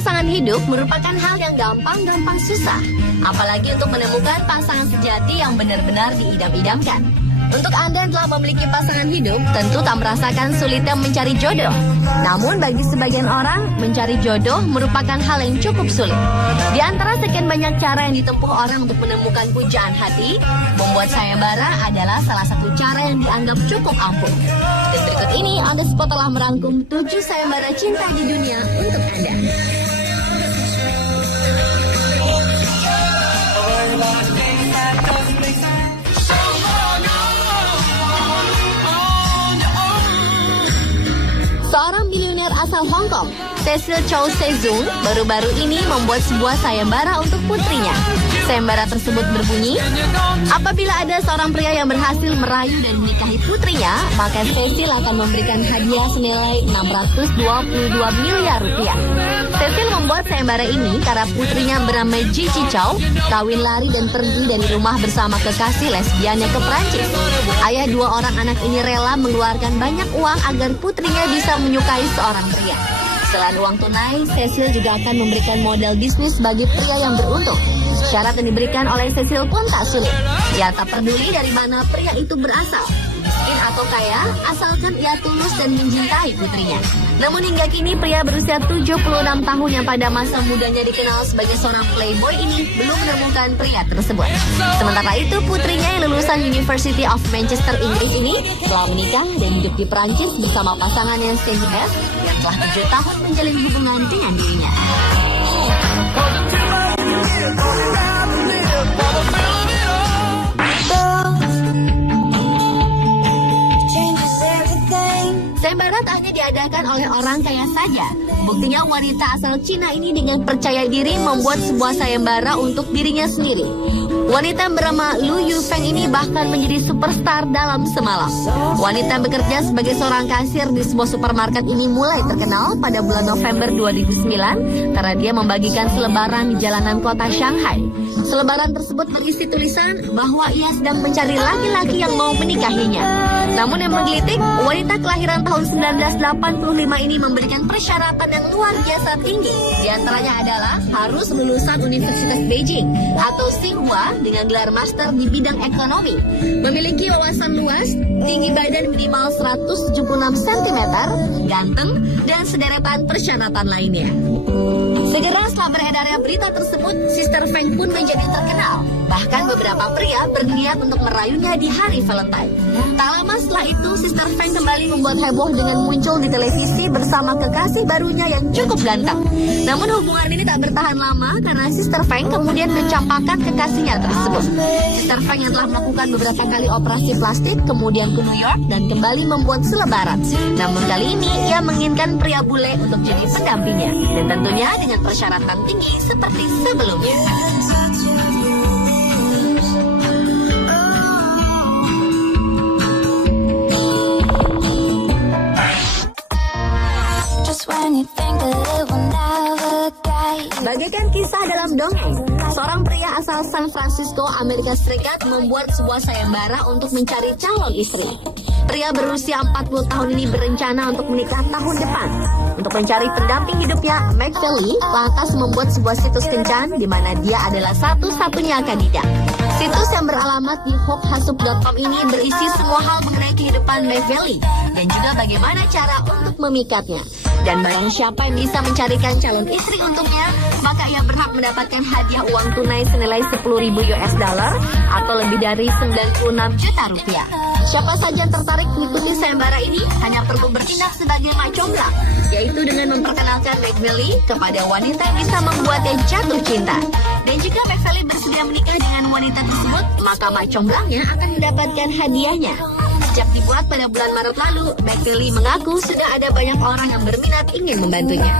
pasangan hidup merupakan hal yang gampang-gampang susah, apalagi untuk menemukan pasangan sejati yang benar-benar diidam-idamkan. Untuk Anda yang telah memiliki pasangan hidup, tentu tak merasakan sulitnya mencari jodoh. Namun bagi sebagian orang, mencari jodoh merupakan hal yang cukup sulit. Di antara sekian banyak cara yang ditempuh orang untuk menemukan pujaan hati, membuat sayembara adalah salah satu cara yang dianggap cukup ampuh. Dan berikut ini, On The Spot telah merangkum 7 sayembara cinta di dunia untuk Anda. Seorang miliuner asal Hong Kong, Cecil Chow Sezung, baru-baru ini membuat sebuah sayembara untuk putrinya. Sayembara tersebut berbunyi, apabila ada seorang pria yang berhasil merayu dan menikahi putrinya, maka Cecil akan memberikan hadiah senilai 622 miliar rupiah. Cecil membuat sayembara ini karena putrinya bernama Gigi Chow kawin lari dan pergi dari rumah bersama kekasih lesbiannya ke Prancis. Ayah dua orang anak ini rela mengeluarkan banyak uang agar putrinya bisa menyukai seorang pria. Selain uang tunai, Cecil juga akan memberikan modal bisnis bagi pria yang beruntung. Syarat yang diberikan oleh Cecil pun tak sulit. Ia tak peduli dari mana pria itu berasal, miskin atau kaya, asalkan ia tulus dan mencintai putrinya. Namun hingga kini pria berusia 76 tahun yang pada masa mudanya dikenal sebagai seorang playboy ini belum menemukan pria tersebut. Sementara itu putrinya yang lulusan University of Manchester Inggris ini telah menikah dan hidup di Prancis bersama pasangannya Steve yang telah 7 tahun menjalin hubungan dengan dirinya. Sayembara tak hanya diadakan oleh orang kaya saja. Buktinya wanita asal Cina ini dengan percaya diri membuat sebuah sayembara untuk dirinya sendiri. Wanita bernama Lu Yufeng ini bahkan menjadi superstar dalam semalam. Wanita yang bekerja sebagai seorang kasir di sebuah supermarket ini mulai terkenal pada bulan November 2009 karena dia membagikan selebaran di jalanan kota Shanghai. Selebaran tersebut berisi tulisan bahwa ia sedang mencari laki-laki yang mau menikahinya. Namun yang menggelitik, wanita kelahiran tahun 1985 ini memberikan persyaratan yang luar biasa tinggi. Di antaranya adalah harus lulusan Universitas Beijing atau Tsinghua dengan gelar master di bidang ekonomi, memiliki wawasan luas, tinggi badan minimal 176 cm, ganteng, dan sederetan persyaratan lainnya. Segera setelah beredarnya berita tersebut, Sister Feng pun menjadi terkenal. Bahkan beberapa pria berniat untuk merayunya di hari Valentine. Tak lama setelah itu, Sister Feng kembali membuat heboh dengan muncul di televisi bersama kekasih barunya yang cukup ganteng. Namun hubungan ini tak bertahan lama karena Sister Feng kemudian mencampakkan kekasihnya tersebut. Sister Feng yang telah melakukan beberapa kali operasi plastik kemudian ke New York dan kembali membuat selebaran. Namun kali ini ia menginginkan pria bule untuk jadi pendampingnya dan tentunya dengan persyaratan tinggi seperti sebelumnya. Bagaikan kisah dalam dongeng, seorang pria asal San Francisco, Amerika Serikat membuat sebuah sayembara untuk mencari calon istri. Pria berusia 40 tahun ini berencana untuk menikah tahun depan. Untuk mencari pendamping hidupnya, McFeely lantas membuat sebuah situs kencan di mana dia adalah satu-satunya kandidat. Situs yang beralamat di hoaxhasup.com ini berisi semua hal mengenai kehidupan McFeely dan juga bagaimana cara untuk memikatnya. Dan barang siapa yang bisa mencarikan calon istri untuknya, maka ia berhak mendapatkan hadiah uang tunai senilai 10.000 US dollar atau lebih dari 96 juta rupiah. Siapa saja yang tertarik mengikuti sayembara ini hanya perlu bertindak sebagai mak comblang, yaitu dengan memperkenalkan McFeely kepada wanita yang bisa membuatnya jatuh cinta. Dan jika McFeely bersedia menikah dengan wanita tersebut, maka mak comblangnya akan mendapatkan hadiahnya. Sejak dibuat pada bulan Maret lalu, McFeely mengaku sudah ada banyak orang yang berminat ingin membantunya.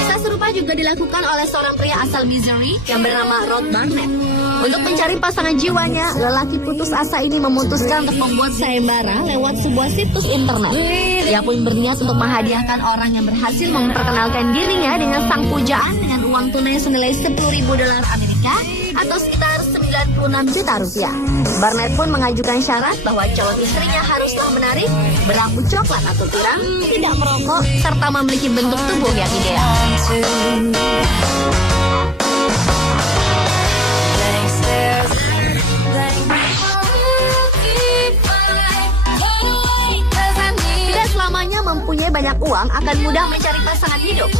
Kisah serupa juga dilakukan oleh seorang pria asal Missouri yang bernama Rod Barnett. Untuk mencari pasangan jiwanya, lelaki putus asa ini memutuskan untuk membuat sayembara lewat sebuah situs internet. Ia pun berniat untuk menghadiahkan orang yang berhasil memperkenalkan dirinya dengan sang pujaan dengan uang tunai senilai 10.000 dolar Amerika atau sekitar 96 juta rupiah. Barnett pun mengajukan syarat bahwa calon istrinya haruslah menarik, berambut coklat atau pirang, tidak merokok, serta memiliki bentuk tubuh yang ideal. Tidak selamanya mempunyai banyak uang akan mudah mencari pasangan hidup.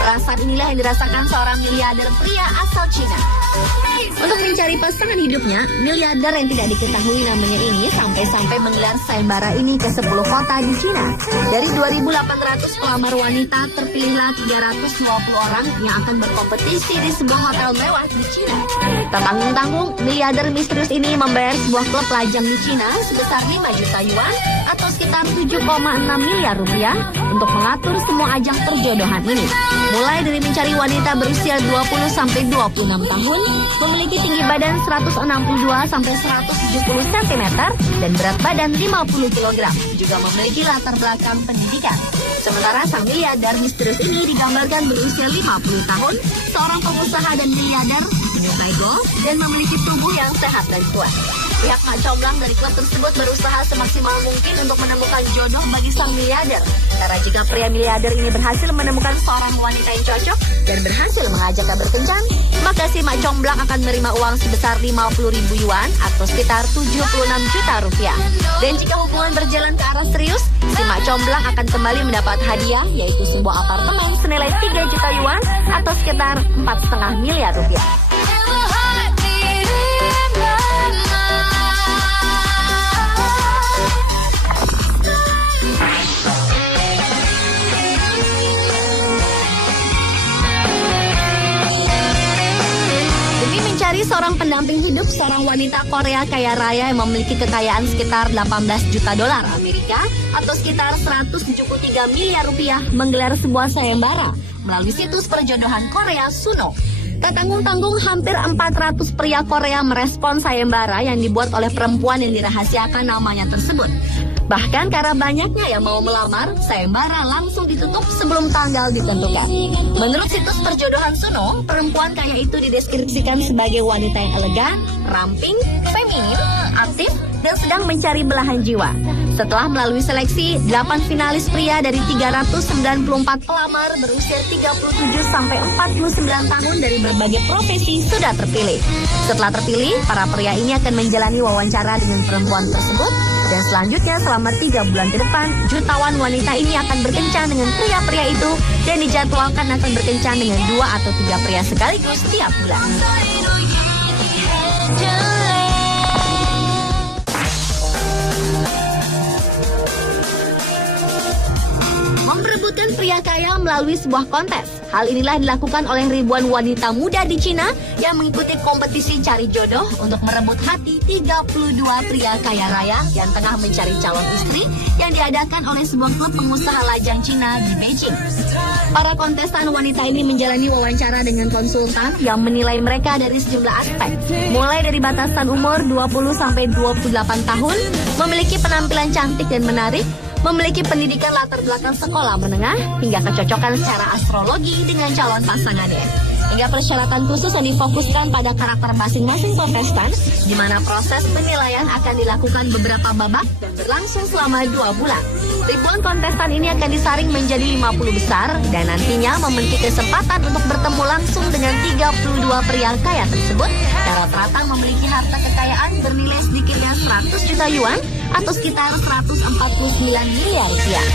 Perasaan inilah yang dirasakan seorang miliarder pria asal Cina. Untuk mencari pasangan hidupnya, miliarder yang tidak diketahui namanya ini sampai-sampai menggelar sayembara ini ke 10 kota di Cina. Dari 2.800 pelamar wanita, terpilihlah 320 orang yang akan berkompetisi di sebuah hotel mewah di Cina. Tak tanggung-tanggung, miliarder misterius ini membayar sebuah klub lajang di Cina sebesar 5 juta yuan atau sekitar 7,6 miliar rupiah untuk mengatur semua ajang perjodohan ini. Mulai dari mencari wanita berusia 20-26 tahun, memiliki tinggi badan 162-170 cm dan berat badan 50 kg, juga memiliki latar belakang pendidikan. Sementara sang miliarder misterius ini digambarkan berusia 50 tahun, seorang pengusaha dan miliarder, menyukai golf, dan memiliki tubuh yang sehat dan kuat. Pihak Mak Comblang dari klub tersebut berusaha semaksimal mungkin untuk menemukan jodoh bagi sang miliarder. Karena jika pria miliarder ini berhasil menemukan seorang wanita yang cocok dan berhasil mengajaknya berkencan, maka si Mak Comblang akan menerima uang sebesar 50.000 yuan atau sekitar 76 juta rupiah. Dan jika hubungan berjalan ke arah serius, si Mak Comblang akan kembali mendapat hadiah, yaitu sebuah apartemen senilai 3 juta yuan atau sekitar 4,5 miliar rupiah. Mencari seorang pendamping hidup, seorang wanita Korea kaya raya yang memiliki kekayaan sekitar 18 juta dolar Amerika atau sekitar 173 miliar rupiah menggelar sebuah sayembara melalui situs perjodohan Korea Suno. Tak tanggung-tanggung, hampir 400 pria Korea merespon sayembara yang dibuat oleh perempuan yang dirahasiakan namanya tersebut. Bahkan karena banyaknya yang mau melamar, sayembara langsung ditutup sebelum tanggal ditentukan. Menurut situs perjodohan Suno, perempuan kaya itu dideskripsikan sebagai wanita yang elegan, ramping, feminin, aktif, dan sedang mencari belahan jiwa. Setelah melalui seleksi, 8 finalis pria dari 394 pelamar berusia 37-49 tahun dari berbagai profesi sudah terpilih. Setelah terpilih, para pria ini akan menjalani wawancara dengan perempuan tersebut. Dan selanjutnya selama 3 bulan ke depan, jutawan wanita ini akan berkencan dengan pria-pria itu dan dijadwalkan akan berkencan dengan 2 atau 3 pria sekaligus tiap bulan. Memperebutkan pria kaya melalui sebuah kontes. Hal inilah dilakukan oleh ribuan wanita muda di Cina yang mengikuti kompetisi cari jodoh untuk merebut hati 32 pria kaya raya yang tengah mencari calon istri yang diadakan oleh sebuah klub pengusaha lajang Cina di Beijing. Para kontestan wanita ini menjalani wawancara dengan konsultan yang menilai mereka dari sejumlah aspek, mulai dari batasan umur 20-28 tahun, memiliki penampilan cantik dan menarik, memiliki pendidikan latar belakang sekolah menengah, hingga kecocokan secara astrologi dengan calon pasangannya. Hingga persyaratan khusus yang difokuskan pada karakter masing-masing kontestan, di mana proses penilaian akan dilakukan beberapa babak dan berlangsung selama 2 bulan. Ribuan kontestan ini akan disaring menjadi 50 besar dan nantinya memiliki kesempatan untuk bertemu langsung dengan 32 pria kaya tersebut yang rata-rata memiliki harta kekayaan bernilai sedikitnya 100 juta yuan atau sekitar 149 miliar rupiah.